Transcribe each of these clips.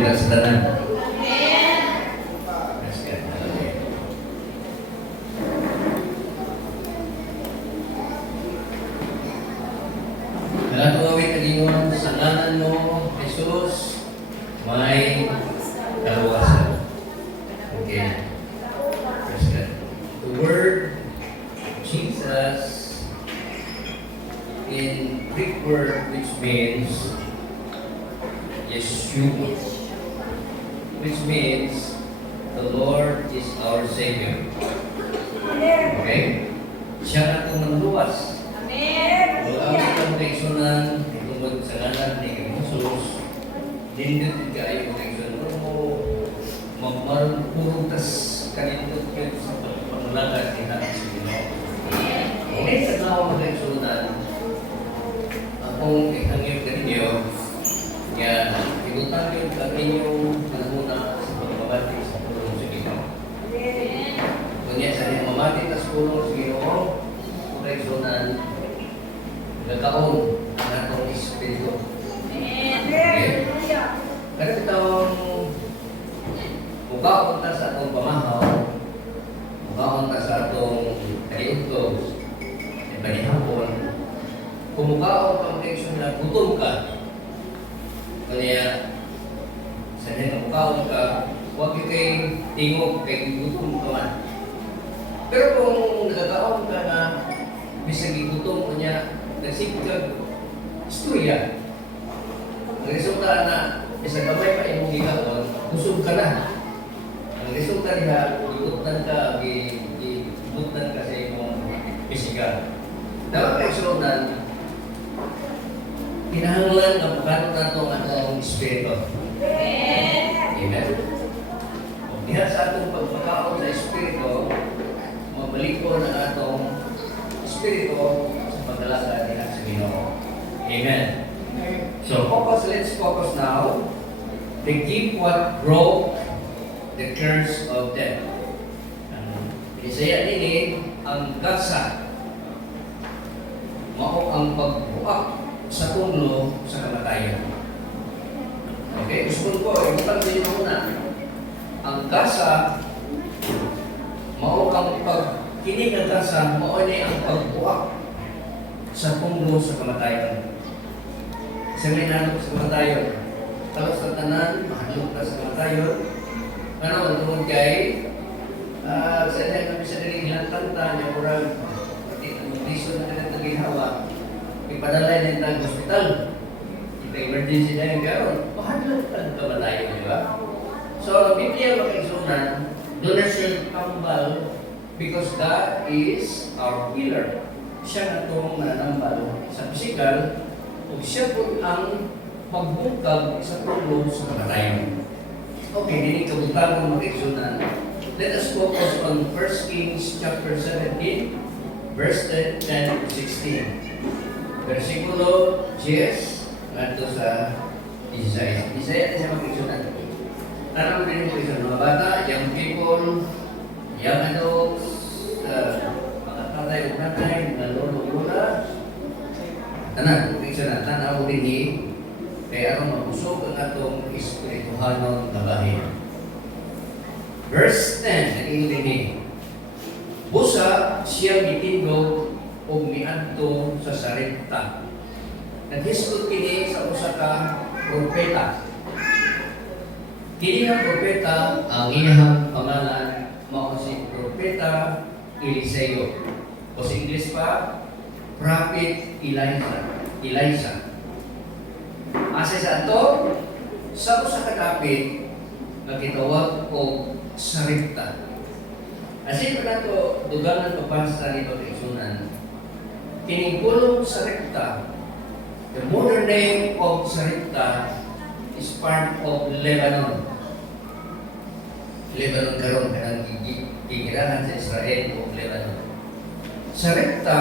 Pagkita sa tanan. Amen. Yes, God. Hallelujah. Kailan ko gawin kagingon sa ngalan mo, Jesus, may kaluwasan. Okay. Yes, God. The word Jesus in Greek word which means Yeshua, which means the Lord is our Savior. Okay? Siya na itong manluwas. Amen. Kung ang itong kaisunan, tungkol sa ngalan ni Jesus, nindot kayo kaisunan mo, magmarupuruntas kanindot kayo sa pagpanglaga ni Hatis Ginoo. Okay, sa tao mga kaisunan, akong ihangin ka ninyo, nga ibutan yun ka ninyong nanguna sa pagmamati sa pulong sa Ginoo. Kunya sa niyang mamati sa pulong sa Ginoo, mga kaisunan, nagkaon ang atong Espiritu. Okay? Kasi itong mukhaon ta sa atong pamahaw, mukhaon ta sa atong kaliuntog, panihapon, kung mukhaon ka mag-action na gutom ka, kaya sa niyang mukhaon ka, huwag kay tingog, kay gutom ka man. Pero kung nagkakaon ka na bisag gutom mo niya, nagsipid ka istorya. Ang resulta na isang kamay pa imong gihapon, busog ka na. Ang resulta niya, igutan ka, igutan ka sa imong physical. Dapat kayo sunan, kinahanglan na pagkano na ito ang atong Espiritu. Amen. Kung diha sa atong pagpakaon sa Espiritu, mabalik ko na atong Espiritu sa pagdalaga niya sa Ginoo. Amen. So let's focus now. The gift what broke the curse of death. Isaya nini ang gasa mao ang pagbuak sa tunglo sa kamatayon. Okay, gusto ko ibutan din muna. Ang gasa mao ang kini nga gasa mao ni ang pagbuak sa tunglo sa kamatayon. Sa minanok sa kamatayon, tapos sa tanan mahalok ka sa kamatayon. Ano ang tungod kay sa dahil kami sa daling tanta niya kurang pati ang liso na kanang nagihawa ipadalay na yung hospital ipa-emergency na yung karon mahadlok ka kamatayon, di ba? So ang Biblia makaigsunan doon na siya tambal because God is our healer. Siya na itong mananambal sa physical o siya po ang magbungkag sa tulo sa kamatayon. Okay, hindi kabutang ng makaigsunan. Let us focus on 1 Kings chapter 17, verse 10 to 16. Versikulo 10 ngadto sa Isaiah. Isaiah din sa mag-isunan. Tanong din mo ito, mga bata, young people, young adults, mga tatay o nanay, mga lolo, lula. Tanan, mag-isunan, tanaw din kaya ang mabusog ang atong espirituhanong nabahin. Verse 10, nag-iingin busa siya mitindog o miadto sa Sarepta. Naghisgot kini sa usa ka propeta. Kini nga propeta ang iyang pangalan mao si Propeta Eliseo. O sa English pa, Prophet Elijah. Asa sa ato sa usa ka dapit nga gitawag og Sarepta. Asin pa nato dugangan pabasa ni pag-igsunan. Kining pulong Sarepta, the modern name of Sarepta is part of Lebanon. Lebanon karon kanang gigirahan sa Israel o Lebanon. Sarepta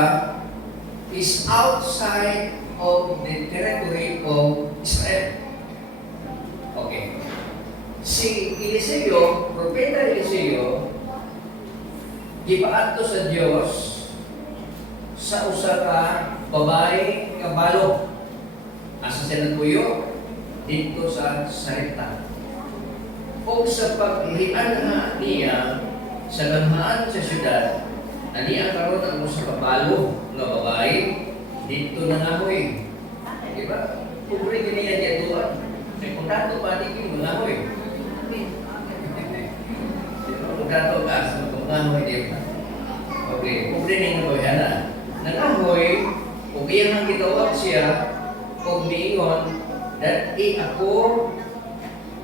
is outside of the territory of Israel. Okay. Si Eliseo, Propeta Eliseo, gipaadto sa Dios sa usa ka babae kabalo. Asa siya nagpuyo? Dito sa Sarepta. o sa paghianha niya sa lamhaan sa syudad, ani ang karon ang usa ka balo nga babae dito na ngahoy. Di ba? Pobre din niya diyatuan. May kontrato pa di kini ngahoy. Kontrato ka sa ngahoy di ba? Okay, pobre niya ngahoy ana. Nangahoy, ug iyang gitawag siya ug miingon that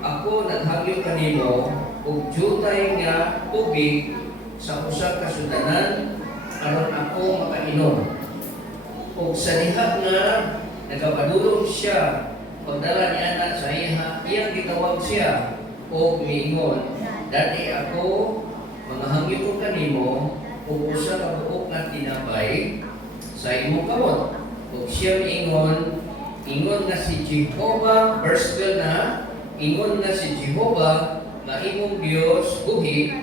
ako naghagyo kanimo ug jutay nga tubig sa usa ka sudanan aron ako makainom. Ug sa diha nga nagapadulong siya pagdala ni anak sa iyang gitawag siya ug miingon, dati ako manghagyo ko kanimo ug usa ka buok nga tinapay sa imong kamot. Ug siya ingon nga si Jehovah, verse 12 na, ingon nga si Jehovah nga imong Dios buhi,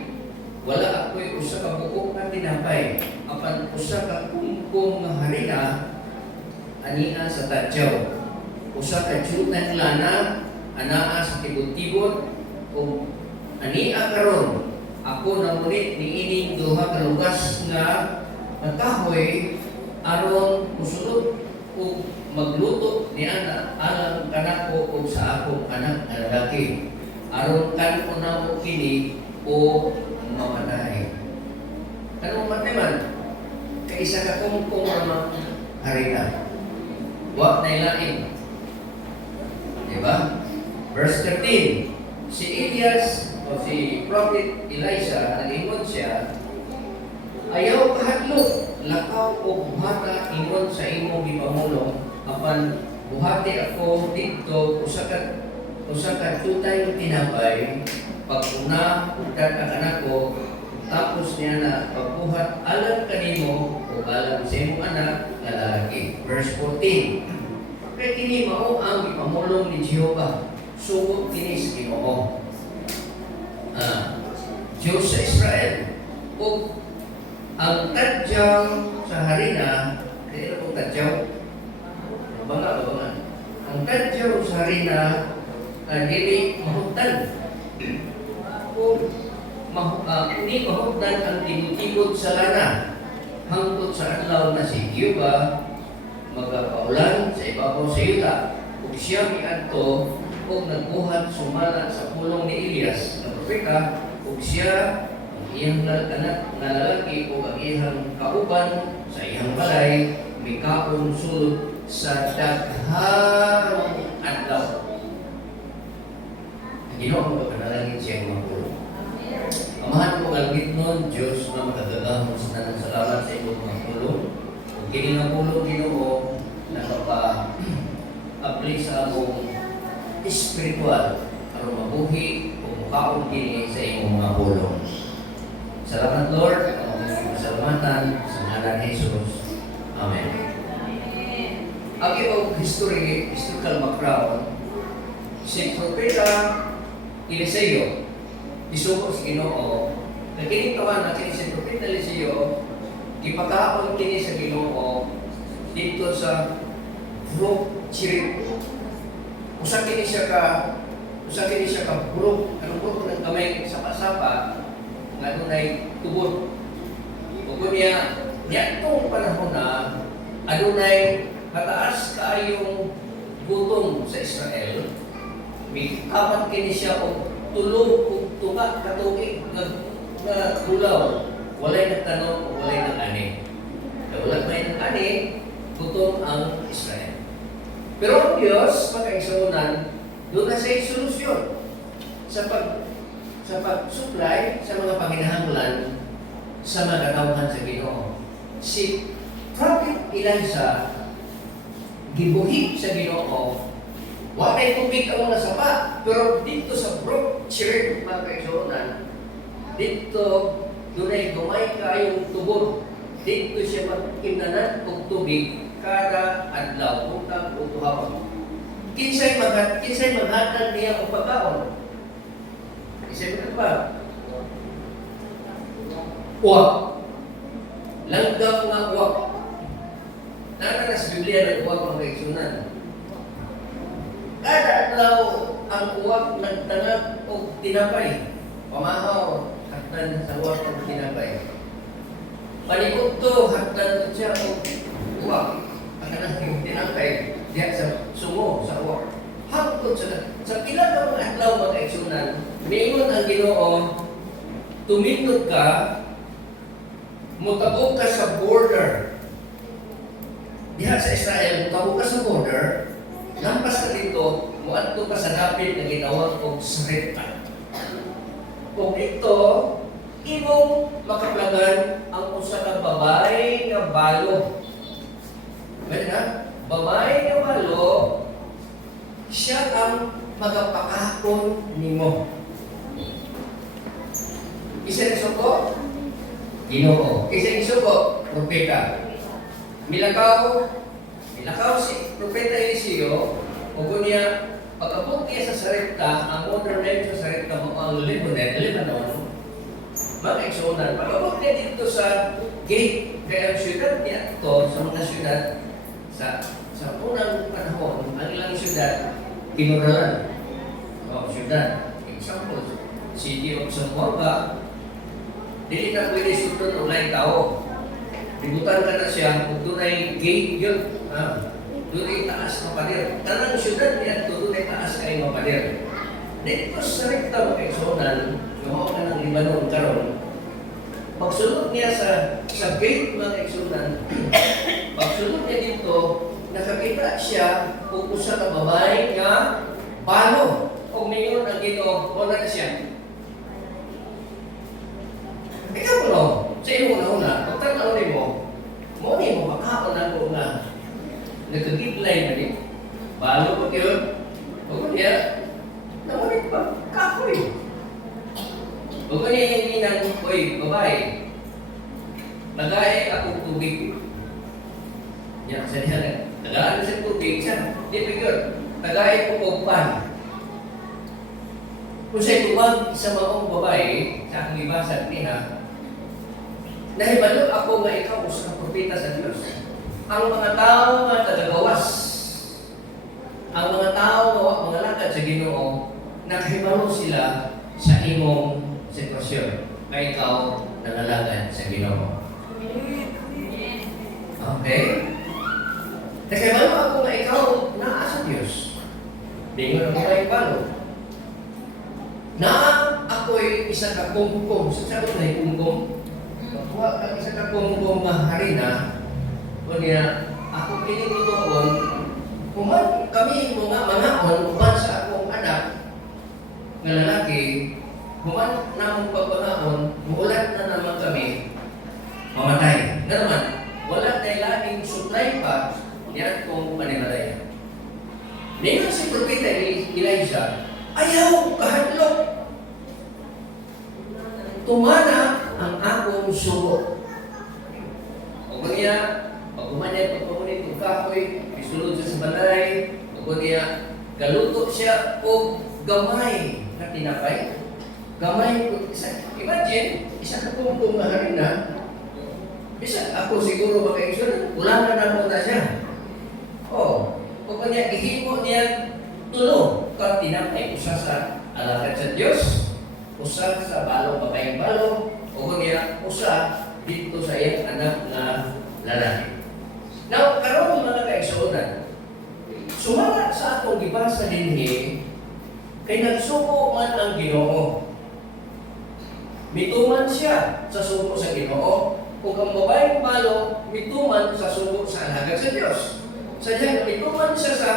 wala ako'y usa ka buok nga tinapay, apan usa ka kungkong nga harina ania sa tadyaw, usa ka jutan lana anaa sa tibot-tibot, ug ania karon ako namunit niining duha ka lugas nga kahoy aron musulod ug magluto ni ana alang kanako ug sa akong anak nga lalaki aron kan unamo kini o mamatay. Kanong matay man kay isa ka kungkong nga harina. Wa na ilain. Diba? Verse 13. Si Elias o si Prophet Elisha nag-ingon siya, ayaw kahadlok lakaw o buhata ingon sa imong gipamulong apan buhati ako dito usa ka tutay ng tinapay paguna ugdan ang anak ko tapos niya na pagbuhat alam kanimo o alam sa imong anak nga lalaki. Verse 14. Kay kini mao ang gipamulong ni Jehovah sugod kini sa Ginoo. Diyos sa Israel o ang tadyaw sa harina, kaya po tadyaw, banga. Ang tadyaw sa harina, dili mahutdan. Hindi mahutdan ang tibot-tibot sa lana. Hangtod sa adlaw na si Jehovah, magpaulan sa ibabaw sa yuta. Ug siya miadto, ug nagbuhat sumala sa pulong ni Elias, na propeta, ug siya iyang anak na lalaki o ang iyang kauban sa iyang balay mikaon sulod sa dagharong adlaw. Ang Ginoo mo panalangin siyang mapulong. Amahan ko kalgit nun, Diyos na makagagahon sa tanang salamat sa iyong mga pulong. Kung kini nga pulong Ginoo nakapa-apply sa akong espiritual aron mabuhi o mukaon kini sa iyong mga pulong. Salamat Lord, ang aming pasalamatan sa ngalan ni Jesus. Amen. Ang iyong historical background, si Propeta Eliseo, isuko si Ginoo, nagkinitawan na kini si Propeta Eliseo, ipakaon kini sa Ginoo dito sa Brook Cherith. Usa kini siya ka brook, anong brook ng kamay sapa-sapa, nga adunay tubod. Ug niya itong panahon na adunay mataas kaayong gutom sa Israel. May apat kini siya og tulo ug tunga ka tuig nga gulaw. Walay nagtanom o walay nag-ani. Kaya wala may nag-ani, gutom ang Israel. Pero ang Diyos, pagkaisunan, doon na siya solusyon sa pag-supply sa mga panginahanglan sa mga katawhan sa Ginoo. Si Prophet Elisha gibuhi sa Ginoo, wa tay tubig ang mga sapa, pero dito sa Brook Cherith, mga kaigsuonan, dito dunay gamay kaayong tubod. Dito siya magkinanan og tubig kada adlaw untang o tuhapon. Kinsay maghatag niya og pagkaon. Isip mo ba? Uwak. Langgam nga uwak. Nana na sa Biblia ng uwak mga kaigsunan. Kada adlaw ang uwak nagtanap o tinapay. Pamahaw, hatan sa uwak o tinapay. Panikot hatan siya o uwak. Ang kanang tinapay, diya sa sumo, sa uwak. Hangtod sa pila ka mga adlaw mga kaigsunan, mingon ang Ginoo, tumindog ka, mutabog ka sa border. Diha sa Israel, mutabog ka sa border, lampas ka dito, muadto ka sa dapit na gitawag og Sarepta. Kung ito, imong makaplagan ang usa ka babay nga balo. Pwede na? Babay nga balo, siya ang magapakakon nimo. Isa ni suko, Ginoo. Isa ni suko, propeta. Milakaw si propeta Eliseo, ug niya pag-abot niya sa Sarepta, ang modern name sa Sarepta mo ang Lebanon. Mag-eksunan, pag-abot niya dito sa gate, kaya ang syudad niya ito, sa mga syudad, sa unang panahon, ang ilang syudad, tinuralan. Syudad. Example, City of Zamboanga, dili na pwede sudon o lain tao. Ributan ka na siya, kung tunay gate yun, tunay taas na pader. Tanang syudad niya, tunay taas kayo mga pader. Dito sa rekta mo eksonan, gumawa ka ng Lebanon karon. Pagsulot niya sa gate mga eksonan, pagsulot niya dito, nakakita siya kung usa ka babae nga balo. O mingon ang Ginoo, wala na siya. Ikaw mo no, sa iyong una-una, pagtanaw ni mo makaon ako nga nagkagidlay na ni. Balo ko yun. O niya, namunit pa, kakoy. O niya hindi nang, oy, babae, nagay akong tubig. Yan, sa niya, nagaan sa tubig siya. Di figure, nagay ko pan. Kung sa'y tubag sa maong babae, sa aking ibasag niya, nahibalo ako nga ikaw sa propeta sa Diyos. Ang mga tao nga tagagawas, ang mga tao nga mga lakad sa Ginoo, nakahibalo sila sa imong sitwasyon. Kaya ikaw nangalagad sa Ginoo. Okay? Nakahibalo ako nga ikaw naa sa Diyos. Bingon ako kayo balo. Na ako'y isang kakungkong. Sabi na yung kungkong. Kuha ka isang kakungkong na harina. O niya, ako pinitutuon. Kuman kami mga uban sa akong anak nga lalaki, kuman namang pagbangaon, muulat na naman kami mamatay. Nga naman, wala na laging supply pa yan kung panimalaya. Ngayon si Propeta Elijah, ayaw kahadlok. Tumana ang akong sugo. O niya, pagkumanya, pagpamunit, kung kahoy, isulod siya sa balay, o niya, galuto siya o gamay na tinapay. Gamay, imagine, isa na kung na harina, bisa ako siguro makaigsunan, ulangan na muna siya. O niya, ihimo niya tulo ka tinapay, usa sa alakad sa Diyos, usa sa balong babayang balong, o niya, usa dito sa iyang anak na lalaki. Now, karon mga kaigsunan, sumala sa atong gibasa dinhi, kay nagsuko man ang Ginoo. Mituman siya sa suko sa Ginoo, kung ang babayang balo, mituman sa suko sa alagad sa Diyos. Sadya, mituman siya sa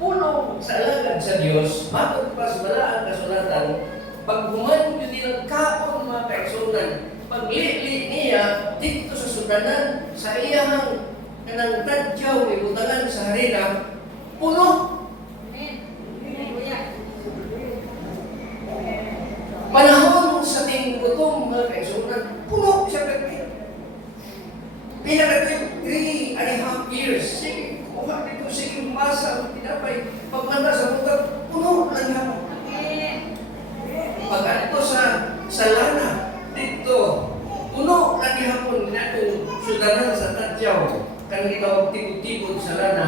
puno sa alagad sa Diyos, matod pa sa balaan kasulatan, pag human yun din ang kaon mga kaigsunan, pag-li niya dito sa sudanan, sa iyang kanang tadyaw, ibutangan sa harina, puno. Panahon sa ting gutom mga kaigsunan, puno siya pagkita. Pinaka 3.5 years, sige, kuha dito, sige, masa, tinapay, pagmanda sa buntag, puno lang hapon. Pag ito sa lana, dito, puno lagi hapon na itong sudanan sa Tadyaw, kan gitawag tibod-tibod sa lana,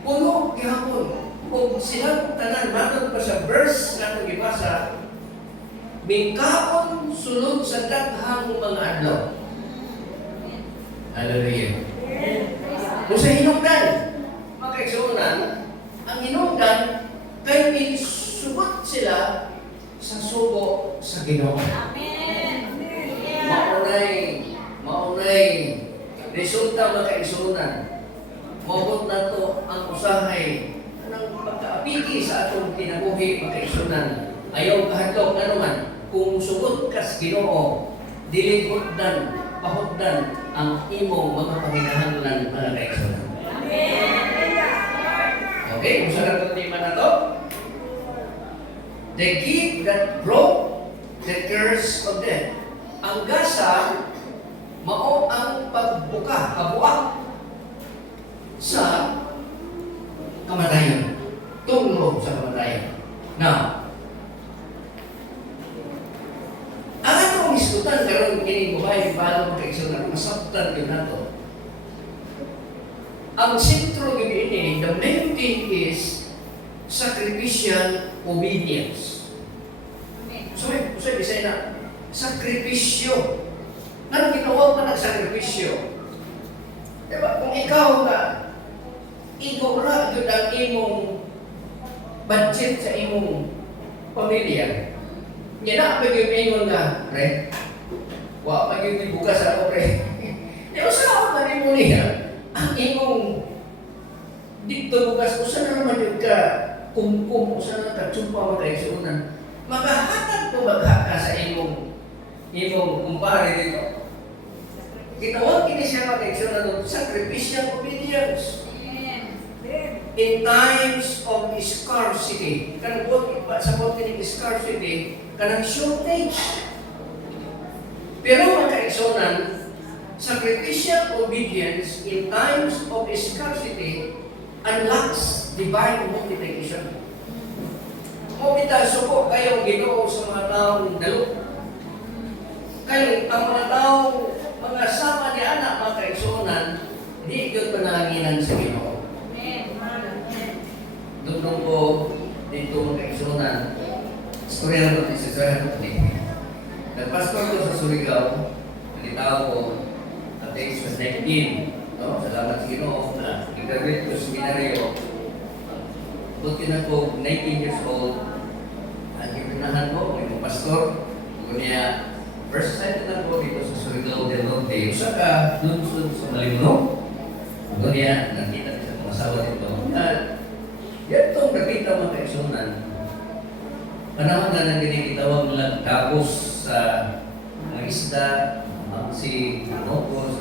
puno gihapon. kung silang tanan, matod pa sa verse na itong ibasa, mingkaon sulod sa daghang mga adlaw. Hallelujah. Kung sa hinungdan, mga kaigsunan, ang hinungdan, kay insubot sila sa subo sa Ginoo. Maunay, resulta mga kaigsunan. Mabot na to ang usahay ng pagkaapiki sa atong kinabuhi mga kaigsunan. Ayaw kahadlok nga naman, kung subot kas Ginoo, dili huddan, pahuddan ang imong mga panginahanglan mga kaigsunan. Okay, kung saan ang tema na to? The gift that broke the curse of death. Ang gasa, mao ang kabuak sa kamatayan. Tunglo sa kamatayan. Now, ang atong iskutan karon kini buhay bago magkaigsunan, masabtan yun nato. Ang sentro gini ini, the main thing is sacrificial obedience. So isa na sakripisyo. Ano ginawa pa ng sakripisyo? Diba? Kung ikaw ka, igura yun ang imong budget sa imong pamilya. Yan na, pag-ibingon nga, pre. Pag-ibig bukas ako, pre. Diba sa ako na mo niya, ang imong dito bukas, kung saan na naman yung ka, kumkum, kung saan na katsumpa mo tayo sa unan, makahatag ko magha ka sa imong kumpare dito. Gitawag kini siya mag-action na sacrificial obedience. In times of scarcity, kanang sa kini scarcity, kanang shortage. Pero magka-actionan, sacrificial obedience in times of scarcity unlocks divine multiplication. Mo kita suko kayo Ginoo sa mga taong dalo. Kayo ang mga taong mga sama ni anak mga kaigsunan, di yun pananginan sa Ginoo. Dugtong ko dito mga kaigsunan, istorya ko sa Surigao. Nagpastor ko sa Surigao, nalitaw ko at age was 19. No? Salamat sa Ginoo na i-graduate ko sa seminaryo. Buti na ko, 19 years old, ang ipinahan ko, may pastor, niya, first time na ko dito sa Surigao del Norte, usa ka lungsod sa Malimno, niya, nakita sa mga asawa dito. At yan itong nakita mga kaigsunan, panahon na nang ginigitawag lang tapos sa mga isda, si Nopos,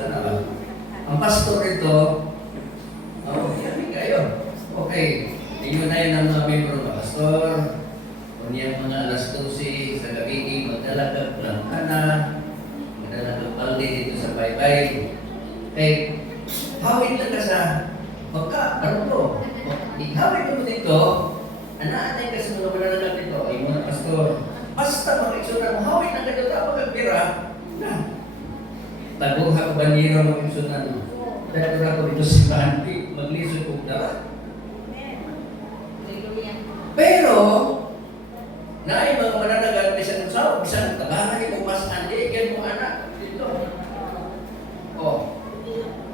ang pastor ito, yan kayo. Okay. Inyo na yun ang mga membro ng pastor, o niyang mga alas 12 sa gabi, magdala ka ng kana, magdala ka paldi dito sa baybay. Kaya, hawin lang ka sa ano to? Ihawin mo dito, anaan ka sa mga mananalag dito, ay mga pastor. Basta mag-iksunan mo, hawin lang ka dito, pagkagpira, na. Tagong ako banira mag-iksunan. Dahil ako dito sa bahanti, maglisod kong dara. Pero, naay mga mananagal, bisan usaw, bisan tabahan ni Umas Andi, yan mo anak, dito.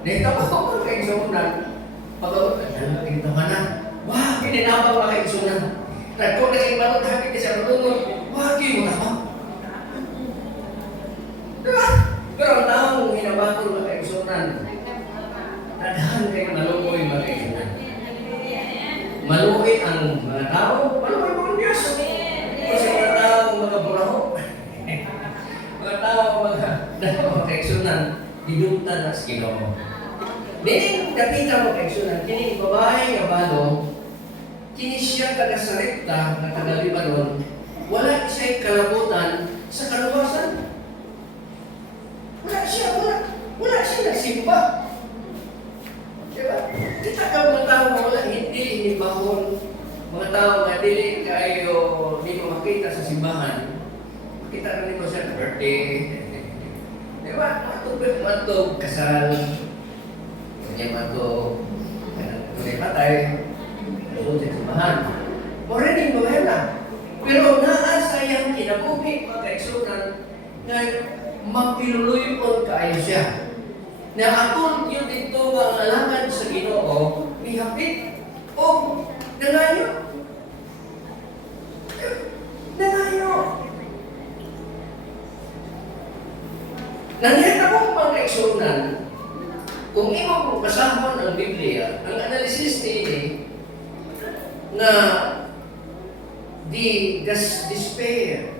Dito pa ako kaigsunan. Pag-awag, dito ka na. Wah, kininabang mga kaigsunan. Nagko na kayo bawat hapit kasi ang matulog. Wah, di mo na. Diba? Pero ang taong hinabakol mga kaigsunan. Tadahan kayo malukoy mga kaigsunan. Malukoy ang mga tao, malukoy po ang Diyos. Kasi mga tao, mga buraho, mga tao, mga kaigsunan, didugtan na sa Ginoo. Dining kapita mo kaigsunan, kining babae nga balo, kini siya taga-Sarepta na taga-Libanon, wala siya'y kalabutan sa kaluwasan. Wala siya nagsimba. Diba? Kita ka mga tao na wala, hindi inibahon. Mga tao na dili kayo, hindi mo makita sa simbahan. Makita na nito siya na birthday. Diba? Matog, kasal. Kanya matog, patay. So, sa simbahan. Already, buwela. Pero naa sa iyang kinabuhi, mga kaigsunan, nga magpiluluypon kaayo siya. Na atol yun dito nga ang alangan sa Ginoo, mihapit o nangayo. Nangayo. Nandiyan akong mga kaigsunan, kung imo kong basahon ang Biblia, ang analysis ni na the despair,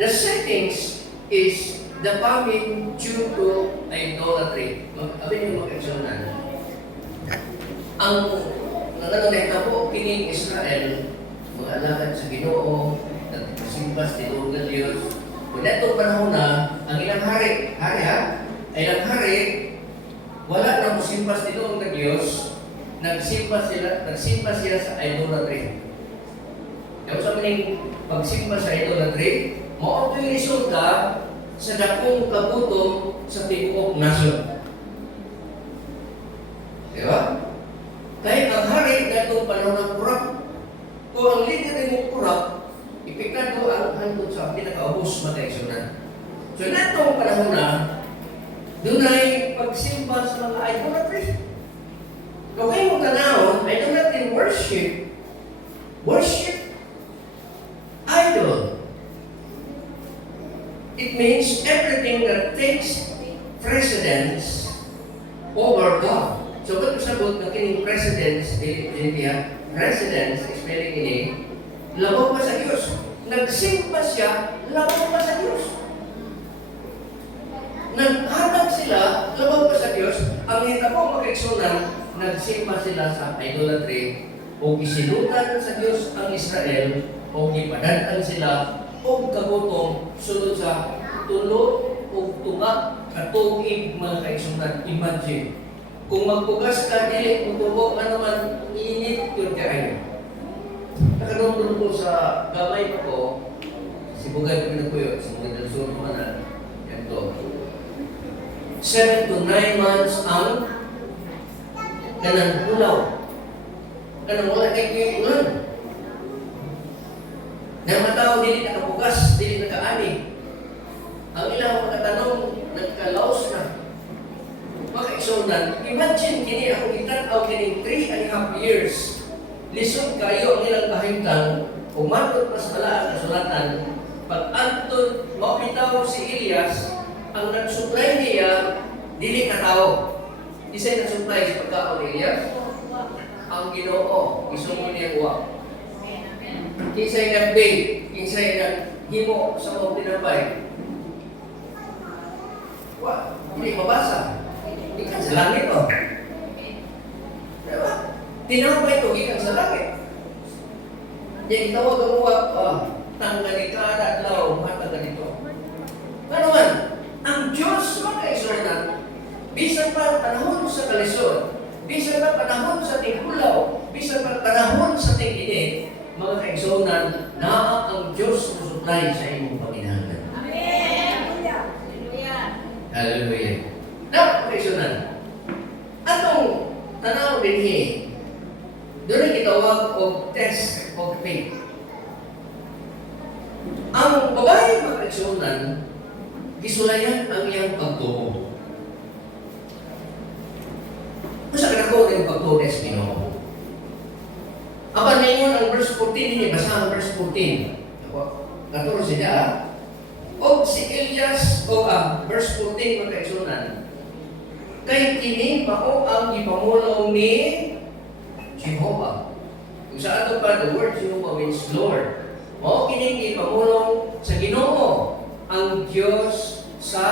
the settings is the famine due to idolatry. Abin yung mga kaigsunan. Ang nanganonekta po, kining Israel, mga alakad sa Ginoo, nagsimbas ni Lord ng Diyos. Kung netong panahon na, ang ilang hari ha, ay ilang hari, wala na musimbas ni Lord ng Diyos, nagsimba siya sa idolatry. Kaya sa maning pagsimba sa idolatry, mao ito'y resulta sa dakong kagutom sa tibuok nasyon. Di ba? Kahit ang hari na itong panahon ng kurap, kung ang leader mo kurap, ipikado ang handog sa pinaka-ubos mataiksunan. So na itong panahon na, doon ay pagsimba sa mga idolatry. Kung kayo mong tanawon, idolatry worship idol. It means everything that takes precedence over God. So, kung sabot ng kining precedence, precedence, spelling ini, labaw pa sa Diyos. Nagsimba siya, labaw pa sa Diyos. Naghatag sila, labaw pa sa Diyos. Ang hita po makaiksunan, nagsimba sila sa idolatry, o isilutan sa Diyos ang Israel, o ipadatan sila, o kagutom, sunod sa tulo, o tunga, katugig mga kaiksunan. Imagine, kung magpugas ka, dili, kung tubo ka naman, init yun kayo. Nakanong po sa gamay ko, si Bugay ko pinagpuyo, si Bugay del Sur naman, ito. 7 to 9 months ang kanang ulaw. Kanang wala kayo yung ulan. Na mga tao, dili nakapugas, dili nakaani. Ang ilang makatanong, nagkalaos na. Makaiksunan, imagine kini ako itanaw kining 3.5 years. Lisod kayo ang ilang kahintang, umatot pa sa talaan kasulatan, pag-antod, mapitaw si Elias, ang nagsupply niya, dili na tao. Isa'y nagsupply sa pagkaon ni Elias? Ang Ginoo, isumo niya uwak. Kinsa'y nag-bake, kinsa'y naghimo sa mga tinapay. Hindi mabasa. Hindi ka sa langit o. Diba? Tinapay ito, gikan sa langit. Jadi tawag ang uwak, tanggalikada, law, mata ganito. Ano man, ang Diyos makaisunan, bisan pa panahon sa kalisod, bisan pa panahon sa tingkulaw, bisan pa panahon sa tinginit, mga kaisunan, na ang Diyos musuplay sa imong panginahan. Amen. Hallelujah. Hallelujah. Na, kaisunan, atong tanaw din doon ay kitawag o test of faith. Ang babae mga kaisunan, gisulayan ang iyang pagtuo. Masa ka na ko yung pagtuo sa Ginoo? Apan ngayon ang verse 14, hindi basa ang verse 14. Katuro siya, o si Elias, verse 14 mga kaisunan, kay kini mao ang ipamulong ni Jehovah. Kung sa ato pa, the word Jehovah means Lord. Mao kini ipamulong sa Ginoo, ang Diyos sa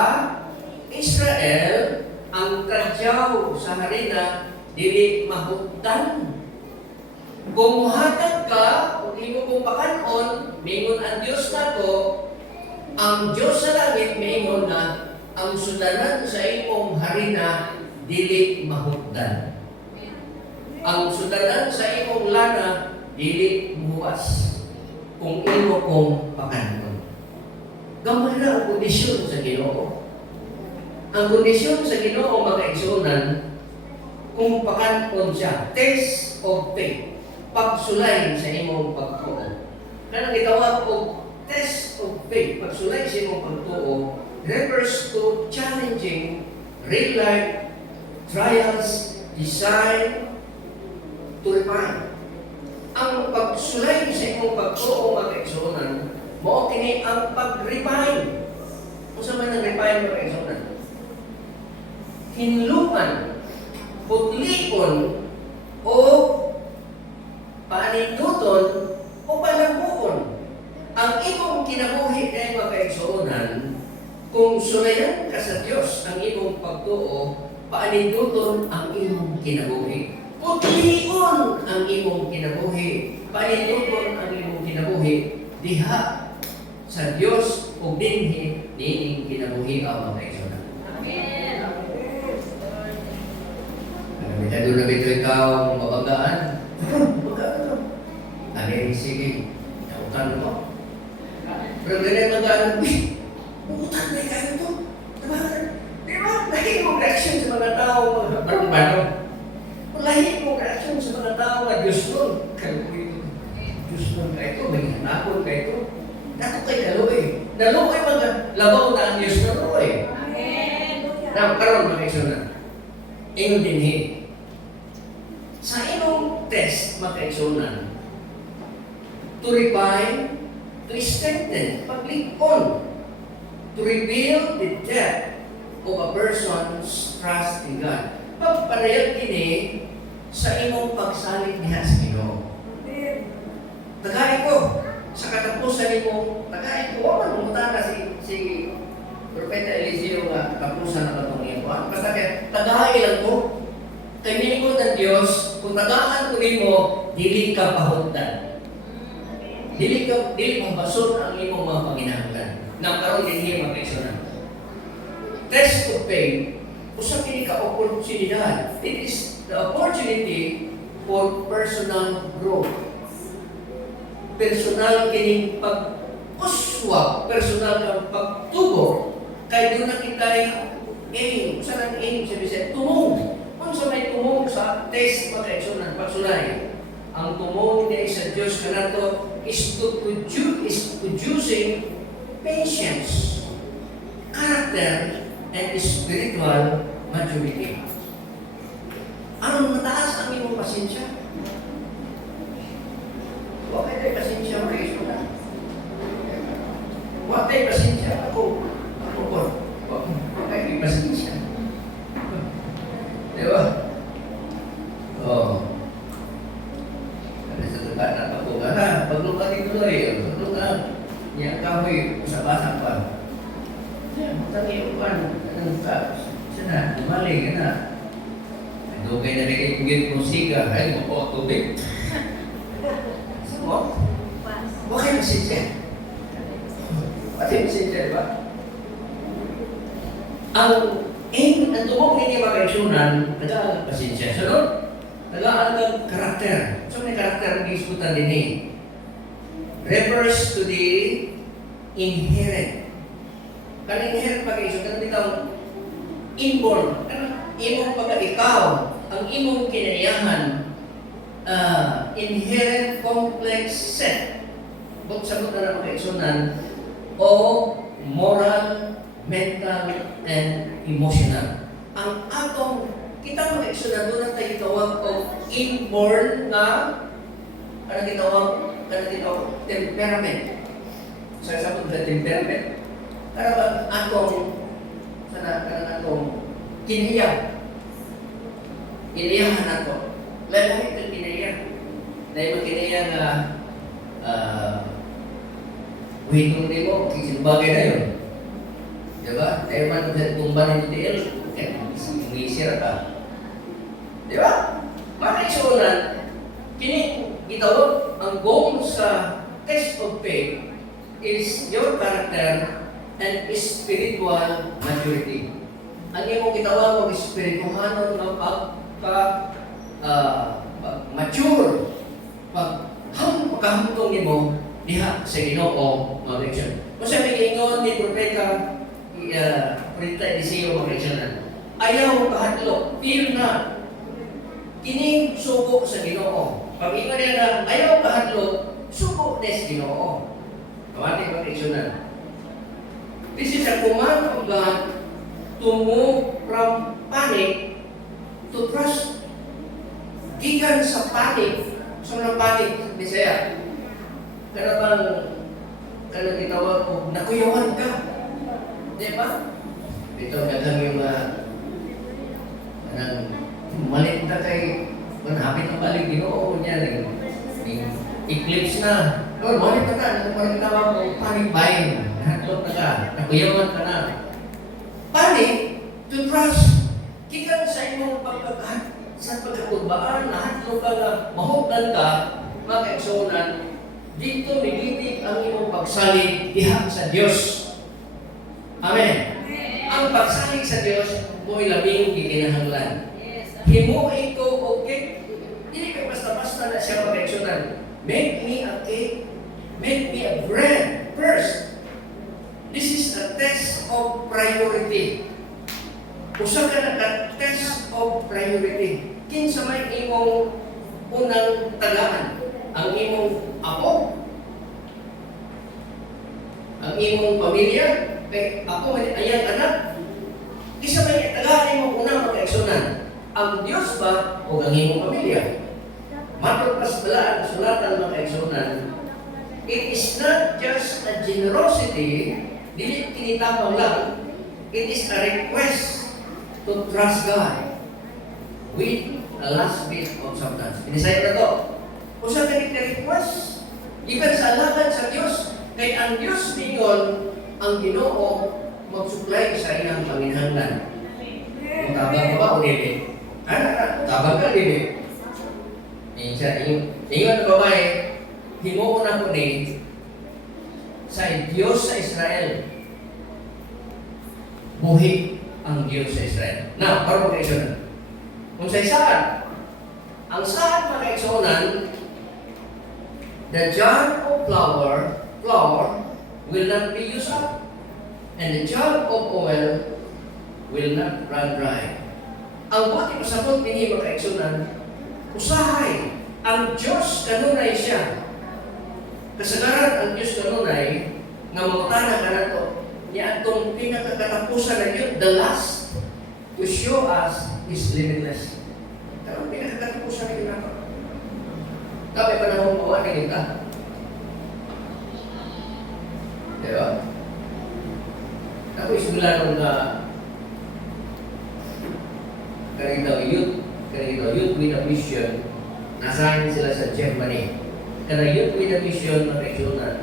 Israel, ang tadyaw sa harina dili mahutdan. Kung muhatag ka, kung imo kong pakanon, mingon ang Diyos nato, ang Diyos sa langit mingon na ang sudanan sa imong harina dili mahutdan. Ang sudanan sa imong lana dili buwas kung imo kong pakanon. Gamay na ang kondisyon sa Ginoo. Ang kondisyon sa Ginoo mga kaigsunan, kung pakanon siya, test of faith. pagsulay sa imong pagtuo. Kanang gitawag og test of faith, pagsulay sa imong pagtuo, refers to challenging real life trials designed to refine. Ang pagsulay sa imong pagtuo mga kaigsuonan, mao kini ang pag-refine. Unsa man ang refine mga kaigsuonan? Hinluan, putlion, o paninduton o palabuon. Ang imong kinabuhi kay mga kaigsuonan, kung sulayan ka sa Diyos ang imong pagtuo, paninduton ang imong kinabuhi. Putlion ang imong kinabuhi. Paninduton ang imong kinabuhi. Diha sa Diyos o dinhi nining kinabuhi ang mga kaigsuonan. Amen. Kaya doon na bito ikaw mabagaan. Mabagaan ito. Ano sige, nautan mo. Pero ganyan mabagaan, umutan na ikaw ito. Di ba? Lahi mong reaksyon sa mga tao, mga barong-barong. Lahi mong reaksyon sa mga tao na Diyos nun. Kaya ko ito. Diyos nun ka ito, may hanapon ka ito. Nato kay Daloy. Daloy mga labaw na ang Diyos na Daloy. Amen. Na karon mga kaigsuonan. Ingon dinhi. Sa imong test, mga kaigsuonan, to refine, to strengthen, paglikon, to reveal the depth of a person's trust in God. Pagpanayag kini sa imong pagsalig niya sa Ginoo. Tagay ko, sa katapusan nimo, tagay ko, wala mong mutana si Propeta Eliseo nga katapusan na katong iyo. Basta kaya, tagay lang ko. Kay minigod ng Diyos, kung tagaan ko nimo, dili ka pahutdan. Dili pambasod ang imong mga panginahanglan. Nang karon dinhi mga kaigsuonan. Test of faith, usa kini ka oportunidad. It is the opportunity for personal growth. Personal kining pag-uswag, personal kang pagtubo. Kay doon na kita aim. Usa nang aim sa Bisaya, tumong. Kung sa may tumong sa test mga kaigsuonan, pagsulay. Ang tumong niya sa Diyos kanato is producing patience, character, and spiritual maturity. Anong mataas ang imong pasensya? Huwag kayo pasensya, mga kaigsuonan. Huwag kayo pasensya. Ako po. Huwag kayo pasensya. Di ba? Oo. Sa tempat nak patungan lah, patungan itu lah, patungan yang kami usah-usah apa. Tapi bukan sana maling na. Ito kayo na rin yung musika, ay mabawa tubig. Semua, bakit masisya? Bakit masisya, diba? Ang tumong ninyo mga kaigsuonan, nag-aalang pasensya. Sunod, nag-aalang karakter. So may karakter ang isutan din eh. Refers to the inherent. Kan inherent pag-isutan, bitaw inborn. Imong pagka-ikaw, ang imong kinaiyahan, inherent complex set. Bukod sa mga mga kaigsuonan, o moral, mental, and emotional. Ang atong kita mga kaigsuonan, doon ang tayo tawag o inborn na kanang gitawag temperament. Sa sabot sa temperament. Karang atong kinaiya. Iniyahan nato. Lahat ito kinaiya. Dahil magkinaiya nga uhitong din mo, kisinubagay na yun. Diba? Dahil man tumba ng DL, umisira ka. Diba? Mga kaigsuonan, kini gitawag ang goal sa test of faith is your character and spiritual maturity. Ang imong gitawag og espirituhanon nga mature, pagkahamtong nimo diha sa Ginoo mga kaigsuonan. Kung sa ingon ni Propeta Eliseo mga kaigsuonan, ayaw kahadlok, fear not. Kini suko sa Ginoo. Pag ingon nila na ayaw kahadlok, suko des Ginoo. Kawati ko reaksyonan. This is a command of God to move from panic to trust. Gikan sa panic, sa mga panic, Bisaya. Kaya bang, kaya tinawag ko, nakuyawan ka. Di ba? Ito kadang yung malit na kay manhapit ang balik, Ginoo niya, eclipse na. Lord, malit na ka, parang tawag mo, panic buying. Nahatlok na ka, nakuyawan ka na. Panic to trust. Kikan sa imong sa pagkaturbaan, nahatlok ka na, mahugdan ka, mga kaigsunan, dito migitik ang imong pagsalig diha sa Dios. Amen. Ang pagsalig sa Dios mo'y labing gikinahanglan. Himuin ko o cake. Hindi ka basta-basta na siya mag-reaksyonan. Make me a cake. Make me a bread first. This is a test of priority. Usa ka na test of priority. Kinsa may imong unang tagaan? Ang imong apo? Ang imong pamilya? Kay ako ayang anak? Isa may tagaan imong unang mag-reaksyonan? Ang Diyos ba o ang imong pamilya? Matod pa sa balaan, sulatan mga kaigsunan, it is not just a generosity, dili tinitapang lang, it is a request to trust God with a last bit of substance. Pinisaya na to. Kung saan request, gikan sa alakan sa Diyos, kay ang Diyos ningon ang Ginoo magsuplay sa iyang paminhanglan. Kung tabang ka ba o dili? Tabang ka dili? Ingon na babae, himuon ako ni sa Diyos sa Israel. Buhi ang Diyos sa Israel. Now, parang kaigsunan. Kung sa isaan, ang saan mga kaigsunan, the jar of flour will not be used up, and the jar of oil will not run dry. Ang buti pasabot pinhi mga kaigsunan, usahay, ang Diyos kanunay siya. Kasagaran ang Diyos kanunay, nga mangutana ka na to, niya itong pinakakatapusan na yun, the last, to show us is limitless. Pero pinakakatapusan na yun na to. Kapag panahon mo, ano yun ka? Diba? Ako isulanon na kanito youth with a mission, nasahin sila sa Germany. Kana youth with a mission na regional,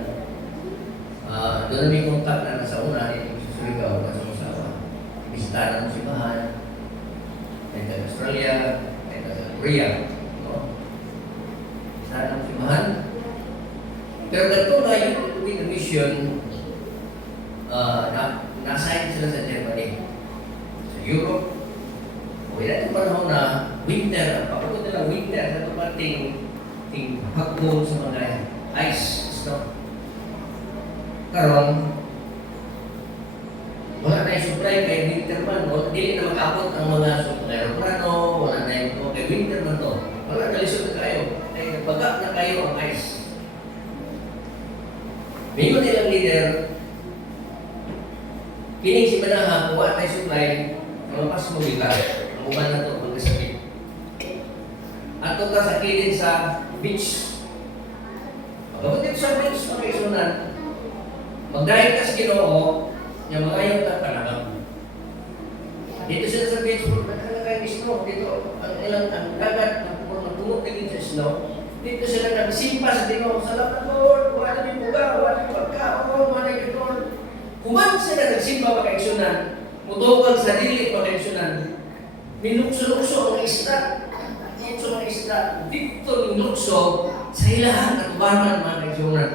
doon na may contact na nasa una, dito sa Surigao, sa Musawa. Bisitahan ng simbahan, ay sa Australia, ay sa Korea. No? Bisitahan ng simbahan. Pero dito na youth with a mission, nasahin sila sa Germany, sa Europe. Kaya itong panahon na winter, kapag nila winter, sa itong ting hagbo sa mga ice snow. Karon, wala na yung supply kay winter man, hindi na makapot ang mga aeroplano, wala na yung kay winter man to. Wala na lisod na kayo, ay baga na kayo ang ice. Mayroon nilang leader, kining si Manaha, kung wala na yung supply, malapas mo bilang. Bukan na ito magkasakit. At ito ka sa kilid sa beach. Pagkabot dito sa beach, mga isunan, mag-diet ka sa Ginoo, yung mga ayaw ka panakam. Dito sila sa beach, magkakala kayo snow. Dito, ang ilang ang dagat, magtungog na dito sa snow. Dito sila nagsimpa sa Ginoo. Salamat Lord, wala na yung buga, wala na yung pagkaon, wala na yung Lord. Kuman sila nagsimpa mga isunan, mutukan sa dili mga isunan. Minukso-lukso ang isda. Minukso ang isda. Dito minukso sa ilahang katubanan mga kaisunan.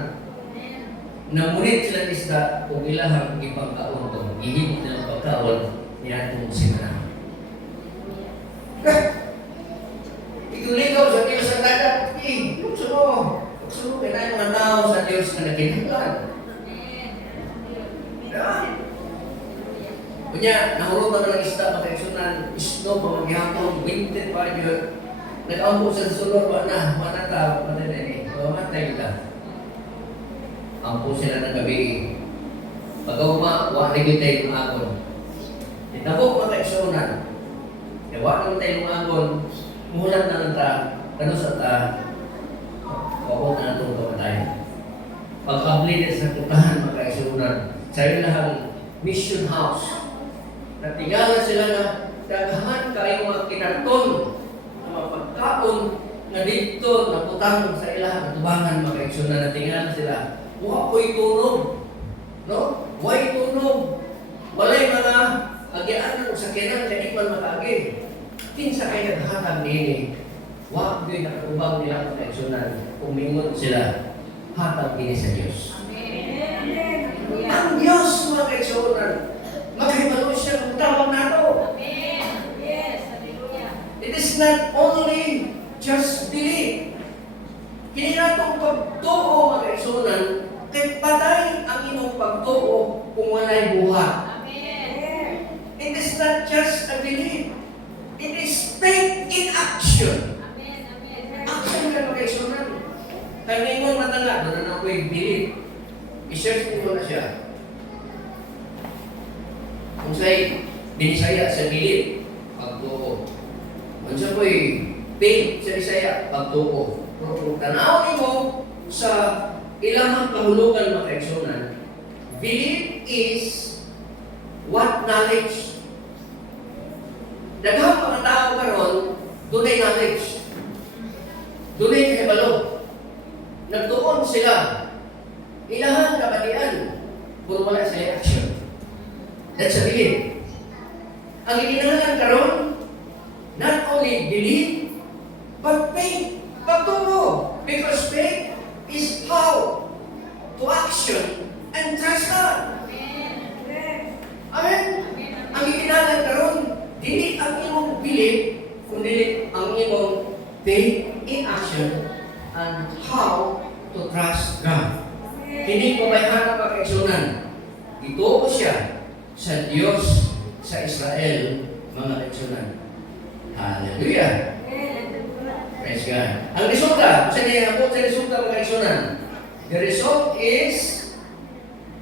Namunit sila isda kung ilahang ipagkaon ko. Ihimot nilang pagkaon niya itong simana. Ikuligaw sa Diyos ang dagat. Lukso mo. Lukso mo. Kaya mga tao sa Diyos na nakinaglan. Kunya, nahulog na ng isda, mga kaisunan, snow, pamaghihapon, winter pa yun. nag-ampo sa sulod, wala tao, matay ka. Ampo sila ng gabi. Pag-uma, wala rin tayo ng agon. Itabok mga kaisunan. Wala rin tayo ng agon, mulat na lang ta, ano sa ta, wako na itong kamatay. Pag-abli sa putahan mga kaisunan, sa ilang mission house, natigalan sila na daghan kayo mga kinarton na mga pagkaon na dito na putang sa ilang tubangan mga kaisunan, natingalan sila. Wa ko'y tunog. No? Wa'y tunog. Walay mga agyaan ng sakyanan kaya di man makagi. Kinsa kayo naghatag nini. Wa ko'y nakatubang nila ang kaisunan. Umingon sila. Hatag nini sa Diyos. Amen. Ang Diyos mga kaisunan. Maghimalo siya ng tawag nato. Amen. Yes. Hallelujah. It is not only just believe. Kini natong pagtuo mga kaisunan. Kay patay ang imong pagtuo kung walay buhat. Amen. It is not just a belief. It is faith in action. Amen. Amen. Action ka mga isunan. Kaya ngayon matanga, doon na ako'y belief. I-search mo na siya. Kung sa'y binisaya sa belief, pagtuo. Kung sa ko'y faith sa bisaya, pagtuo. Kung tanawin mo sa ilang kahulugan mga kaigsunan, belief is what knowledge. Daghang mga tao karon dunay knowledge. Dunay kahibalo. Nagtuon sila. Ilahang kabatian kung wala sila action. That's a belief. Ang ikinahanglan karon, not only believe, but faith. Pagtuo. Because faith is how to action and trust God. Amen. Ang ikinahanglan karon, dili ang imong belief, kundi ang imong faith in action and how to trust God. Hindi ko may hanap ang kaigsunan. Ituo siya sa Diyos sa Israel, mga kaigsunan. Hallelujah. Praise God. Ang resulta, kung saan po sa resulta mga kaigsunan, the result is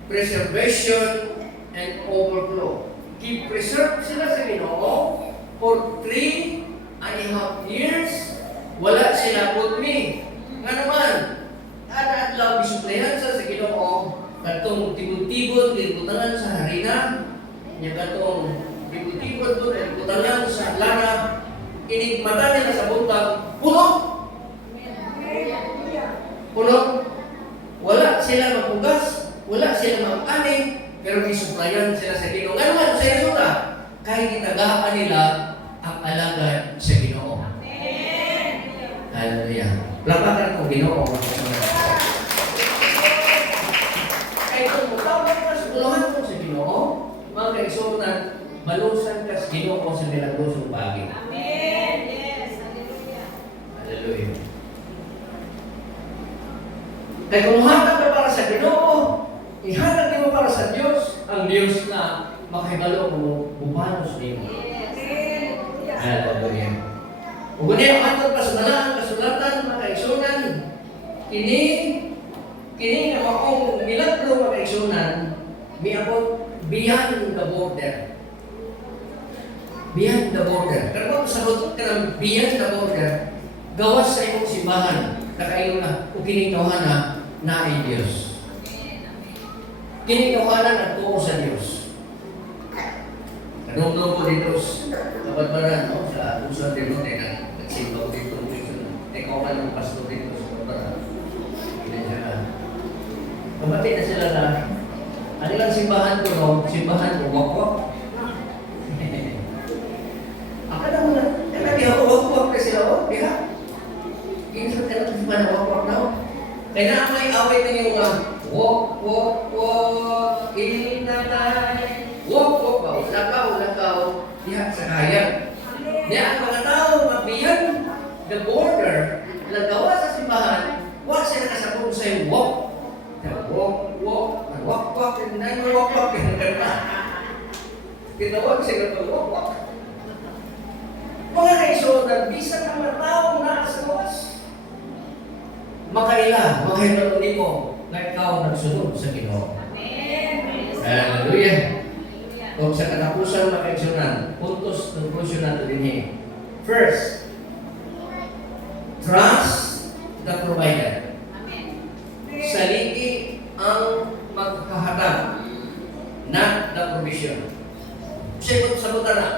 preservation and overflow. Preserve sila sa Ginoo for 3.5 years. Wala sila put me. Nga naman, adlaw bisuplayan sa Ginoo, katong tibod-tibod, libutangan sa harina, niya katong tibod-tibod doon, libutangan sa lana, inigmata nila sa buntag, puno! Puno! Wala sila mapugas, wala sila mag-ani, pero bisuplayan sila sa Ginoo. Nga naman, sa resulta, kahit itagahan nila ang alagad sa Ginoo. Hallelujah. Lapakan ko Ginoo. Kaya kung mutawag ka sa puluhan ko sa Ginoo, mga kaigsunan, malusan ka sa Ginoo sa milagrosong bagay. Amen. Yes. Hallelujah. Hallelujah. Kaya kung hatag ka para sa Ginoo, ihatag mo para sa Diyos, ang Diyos na makahibalo kung bumanos nimo. Yes. Hallelujah. Kung ganyan ang hatag pa sa malang kasulatan, mga kaigsunan, kini na maong milagro mga kaigsunan, miabot beyond the border. Beyond the border. Pero kung sagot ka ng beyond the border, gawas sa iyong simbahan, nakailo na, kung kinitawhan na ay Diyos. Kinitawhanan at tuo sa Diyos. Kanong ko dito sa Badbaran, no? Sa Usan din mo, nagsimbaw dito. Ikaw ka ng pastor dito sa Badbaran. Kapatid na sila na, ano lang simbahan ko, no? Simbahan ko, wakwak. Akala mo na, di ako wakwak na sila, oh, di ha? Ginsan ka lang simbahan na wakwak na, oh. Kaya na may away na yung walk in the night. Walk, lakaw, diha sa kaya. Diha ang mga tao, mabiyan, the border, nagawa sa simbahan, wala sila kasabong sa yung walk. Walk, and then walk, Tinawag sila pag walk. Mga kaisunan, bisang ang mga tao makaila, makahibalo nimo na ikaw nagsunod sa Ginoo. Amen. Hallelujah. Hallelujah. Kung sa katapusan makaigsunan, puntos conclusion nato dinhi. First, trust the provider. Amen. Saligi ang magkahatag, not the provision. Sabutan na,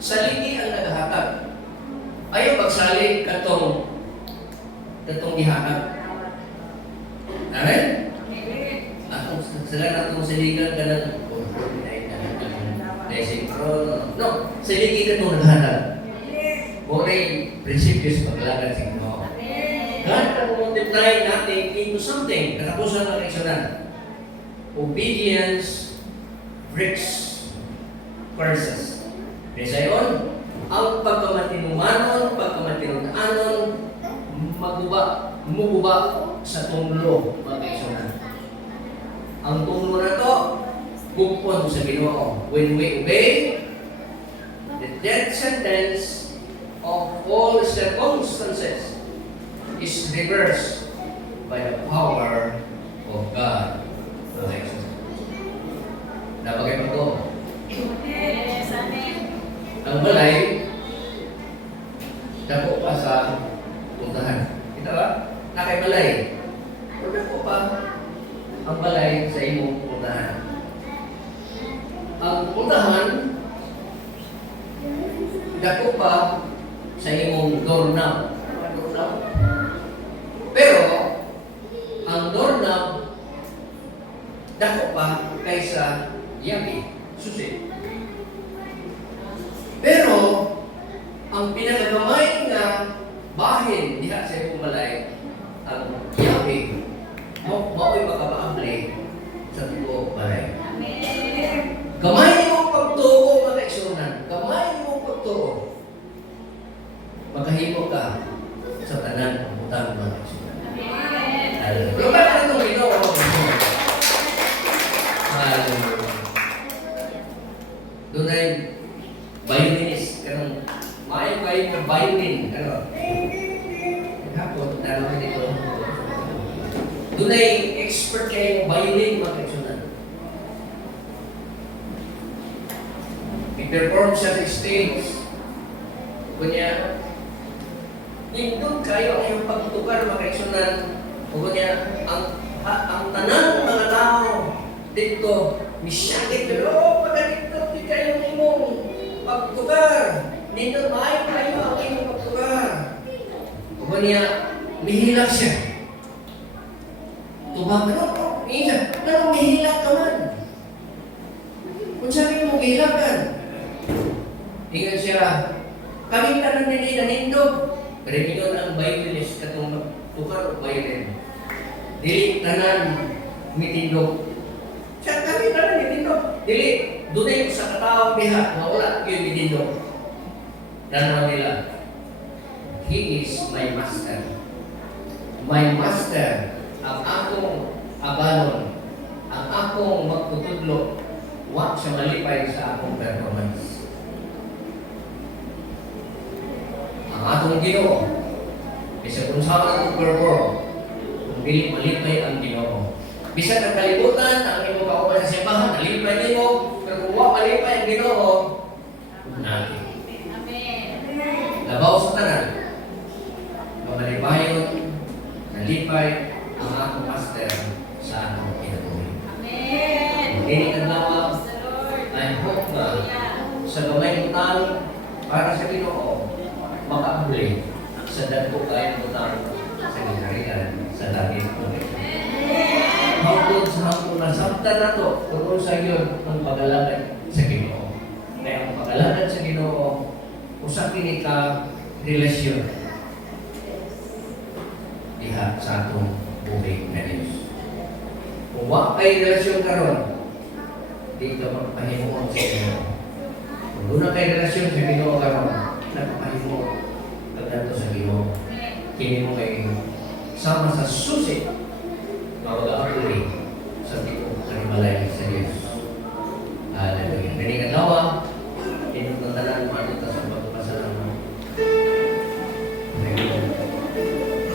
saligi ang naghahatag. Ayaw magsalig katong gihatag. Amen? Amen. Atong sila natong saligan ka ng no, saligi katong naghahatag. Moray prinsipyo sa paglagad sa Ginoo. Amen. God will multiply nothing into something. Katapusan ng reaksyonan. Obedience breaks curses. Desayon, ang pagkamatinumanon, pagkamatinunanon, muguba sa tunglo, mga kaisunan. Ang tunglo na to, bukpon sa Ginoo. When we obey, the death sentence of all circumstances is reversed by the power of God. Mga kaisunan. Napagay pa to. Yes. Amen. Ang balay, dako pa sa puntahan. Kita ba? Nakay balay. Kung dako pa ang balay sa imong puntahan. Ang puntahan, dako pa sa imong doorknob. Doorknob. Pero, ang doorknob, dako pa kaysa yami, susi. Pero, ang pinakagamay nga bahin diha sa imong balay, ang yami, mao'y makapaamli sa tulo balay. Amen. Gamay nimong pagtuo, mga kaigsunan. Gamay nimong pagtuo. Makahimo ka sa tanan ng utang, mga kaigsunan. Amen. Lupa na itong Ginoo, mga kaigsunan. Hallelujah. Doon ay violinist, kanong maayo kayo ng violin, ano? Hapon, tanaw dito. Doon ay expert kayo ng violin, mga kaigsunan. I-perform siya sa stage. Kunya, nindun kayo ang iyong pagtukar, mga kaigsunan. Kunya, ang tanang mga tao dito, misyagit, pero pagkadito, di kayo ng imong pagtukar. Nindun, maayo kayo ang iyong pagtukar. Kunya, mihilak siya. Tubang, ano, mihilak ka man. Kung sabi mo, gihilakan. Ingat siya, kaming tanan nila na nindog. Pero yun ang violinist katong tukar o violin. Dili tanan mitindog. Siya kami tanan mitindog. Dili, dunay sa katawang diha na wala yung mitindog. Tanaw nila, He is my master. My master, ang akong abanon, ang akong magtutudlo, huwag siya malipay sa akong performance. Ang atong Ginoo, bisa kung saan atong perform, kung dili malipay ang Ginoo. Bisa kang kalibutan, ang imong kauban sa simbahan, malipay nimo, pero kung huwag malipay ang Ginoo, natin. Amen. Labaw sa tanan, mamalipayon, nalipay ang akong master sa akong kinabuhi. Amen. Hindi ka nawa, Praise the Lord. I hope na Hallelujah. sa gamay ng tao para sa Ginoo makaabli sa dagko kayo ng tao sa ginharian sa langit. Hangtod sa hangtod na sabta na to tungkol sa iyon ang pag-alagad sa Ginoo. Kaya ang pag-alagad sa Ginoo usa kini ka relasyon diha sa atong buhay na Diyos. Kung wa kay relasyon karon, di ka magpahimuon sa Ginoo. Kung doon na kay relasyon sa Ginoo karon, nagpahimuon pagdato sa Ginoo. Kini mo kay sama sa susi mawag-aapuri sa tipo kanimalay sa Diyos. Hallelujah. Kani kanawa, inutatanan mo ito sa pagpasalamat.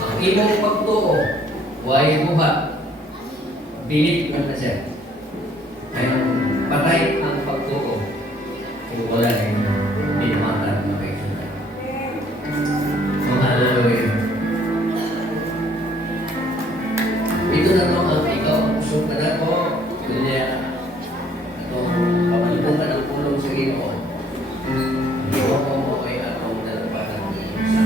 Ang imong pagtuo Huwag buha. Bilit lang na siya. Kaya patay ang pagtuo. Kung wala na yung binamatan na kayo sila. Hallelujah. Ito na no, ang ikaw ang puso ka na po. Kanya, ito, pamalubong ka ng pulong sa Ginoo. Ikaw mo ay atong dalapanan sa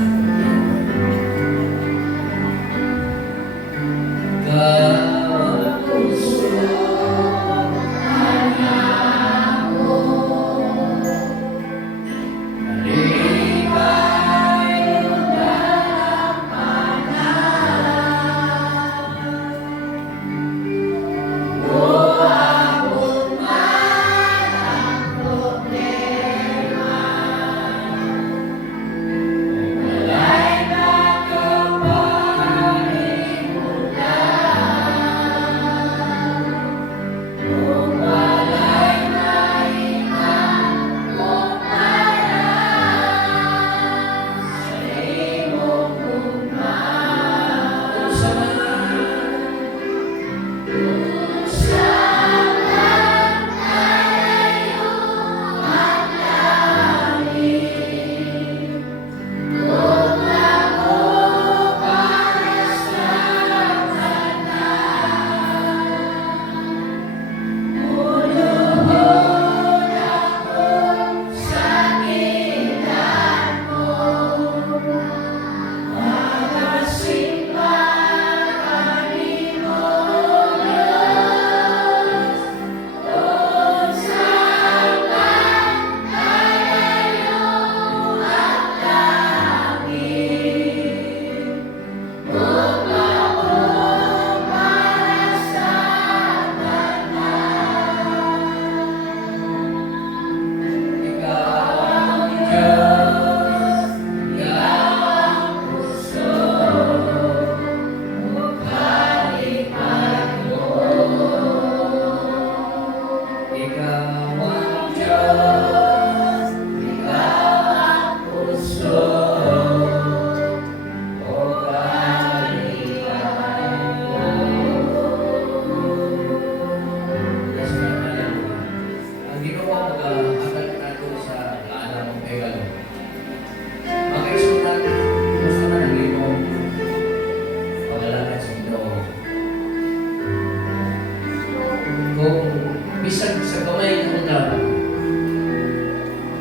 bisag sa kamay ng una,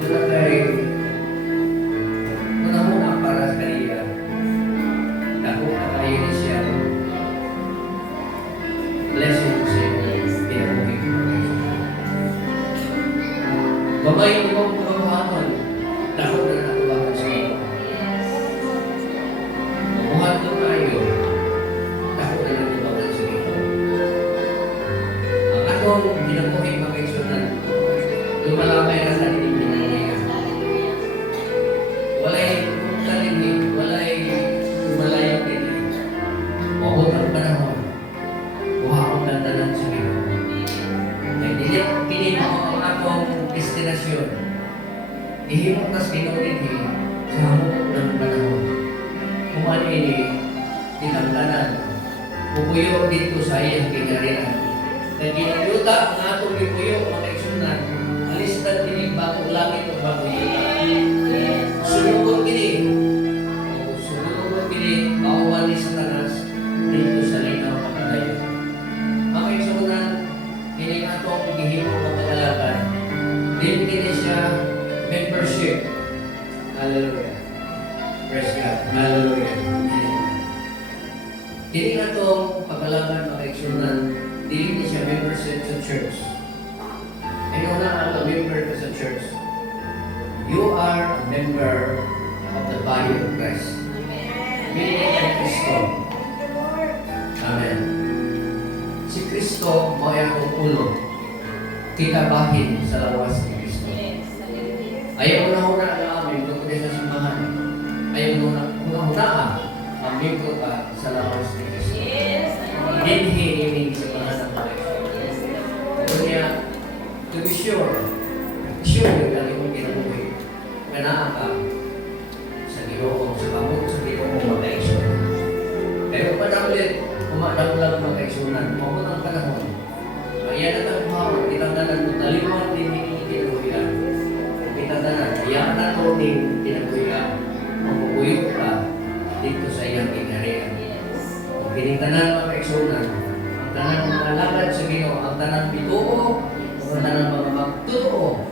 doon kay una para sa kaniya. Dako na kayo ni siya. Blessing sa inyo. Pinamugin ko kayo. Kamay mo kong pagkakuhanon. Dako na natubakan sa inyo. Buhat ko kayo. Dako na natubakan sa inyo. Ang atong pinabuhay makiksunan, lumalakay na sa dinibinan niya. Walay kalinig, walay lumalayang dinig. Mabot ang panahon, buha akong dandanan sa iyo. Pinili mo ang atong destinasyon. Ihimot na sinunin sa hamok ng panahon. Kung ano ini, tinangganan, pupuyo dito sa iyang kinarinan. Na ginayuta ang atong ipuyo mga kaigsunan, alistan dinig bagong langit o bagong yuta. Sulugon kini, mauwan ni Satanas dito sa linaw kapatayon. Mga kaigsunan, kini atong gihimo kapagalakan. Din kini siya membership. Hallelujah. Praise God. Hallelujah. Kini atong kapagalakan mga kaigsunan, dili siya membership sa church. And una ang member ka sa church. You are a member of the body of Christ. Meaning kay Kristo. Amen. Si Kristo mo ay ang ulo. Kitabahin sa lawas ni Kristo. Ayaw una ang amin kung sa simbahan. Ayaw una ang membro ka sa lawas ni Kristo. Dinhi sa mga kanya, to be sure yung dali mong kinabuhi. Ganaan ka sa Ginoo, sa kamot sa Ginoo, magkaisyon. Pero pa na ulit, ako ning tinabuyan. Mamubuyo ka dito sa iyang kinarian. Yes. Ang kinitanan mga kaigsunan, ang tanan mga lakad sa Ginoo, ang tanan bituo, ang tanan mga magtuo,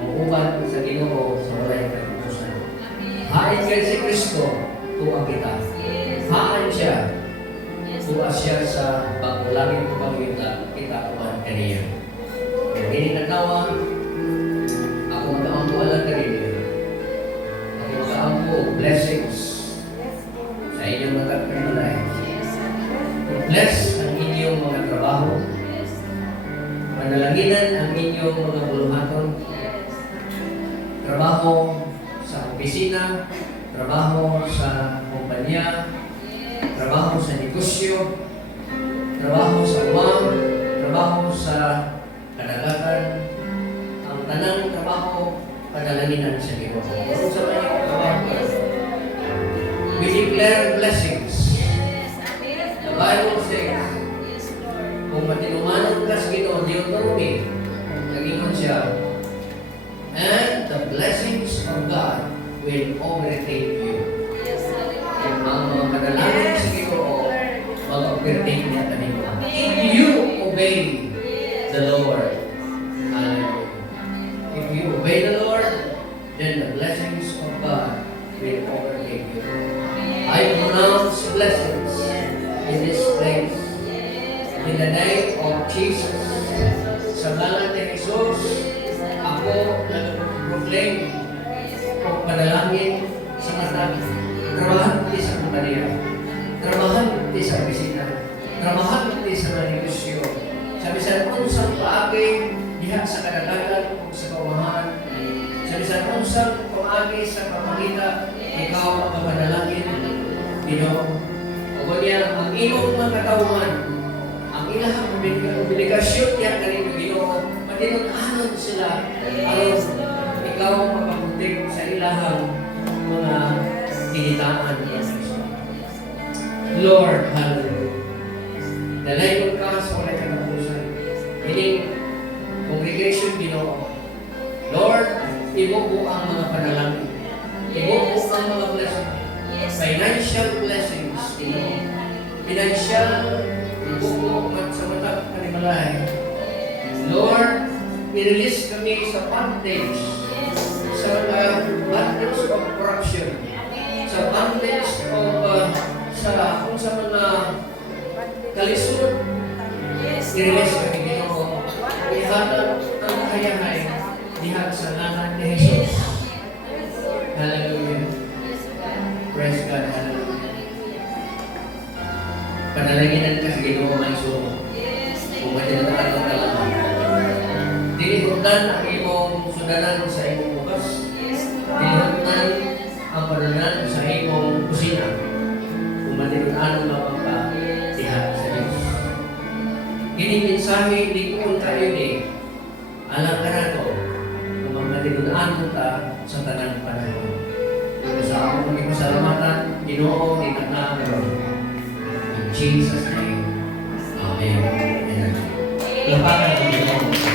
ang uban sa Ginoo sa walay katapusan. Amen. Hain kay si Kristo, tuwa kita. Yes. Hain siya, Yes. tuwa siya sa pagulangin ko pagkita, kita uban kaniya. Kung hindi natawa, ako mag-aampo alam kaniya. Ako mag-aampo blessings sa inyong mga kapitulay. Yes. Bless ang inyong mga trabaho. Yes. Panalanginan ang inyong mga buluhaton. Yes. Trabaho sa opisina, trabaho sa kumpanya, Yes. trabaho sa negosyo, trabaho sa umang, trabaho sa kadagatan, ang tanang trabaho, panalanginan sa Ginoo. Kung sa mga trabaho, we declare blessings. Yes. Amen. The Bible says, Yes, Lord. kung matinumanan ka sa Ginoo, Deuteronomy, nag-ingon siya, and the blessings of God will overtake you. Yes. Yung Hallelujah. mga panalangin sa Ginoo, mag-overtake niya kanino. If you obey Yes. the Lord, hallelujah. If you obey the Lord, then the blessings of God will overtake you. I pronounce blessings in this place. In the name of Jesus. Sa ngalan ni Jesus, ako nag-proclaim kung panalangin sa mata. Trabahan di sa kumpanya. Trabahan di sa opisina. Trabahan di sa mga negosyo. Sa bisan unsang paagi diha sa kadagatan o sa kawahan. Sa bisan unsang paagi sa pamangita, ikaw ang panalangin. Ginoo. O niya ang imong mga katawhan, ang ilang obligasyon niya kanino Ginoo, matinunanon sila aron ikaw makapuntik sa ilahang mga kinitaan. Lord, hallelujah. Dalayon ka sa walay katapusan. Meaning, congregation Ginoo. Lord, ibubo ang mga panalangin. Ibubo ang mga blessings. Financial blessings, Ginoo. Financial ibubo sa mata kanimalay. Lord, i-release kami sa bondage, sa bondage of corruption, sa bondage of kung sa mga kalisod, i-release kami Ginoo. Ihatag ang kayahay diha sa ngalan ni Jesus. Hallelujah. Praise God. Hallelujah. Panalanginan ka sa Ginoo may sumo. Kung matinutaan ka lang. Dilihutan ang imong sudanan sa imong bukas. Dilihutan ang panunan sa imong kusina. Kung matinutaan ang mapagpatiha sa Diyos. Kini mensahe di ko kayo ni alam ka na to kung matinutaan ka sa tanang panahon. Sa ako maging masalamatan, Ginoo, itatang in Jesus' name. Amen. Amen. Lapakan ang Ginoo.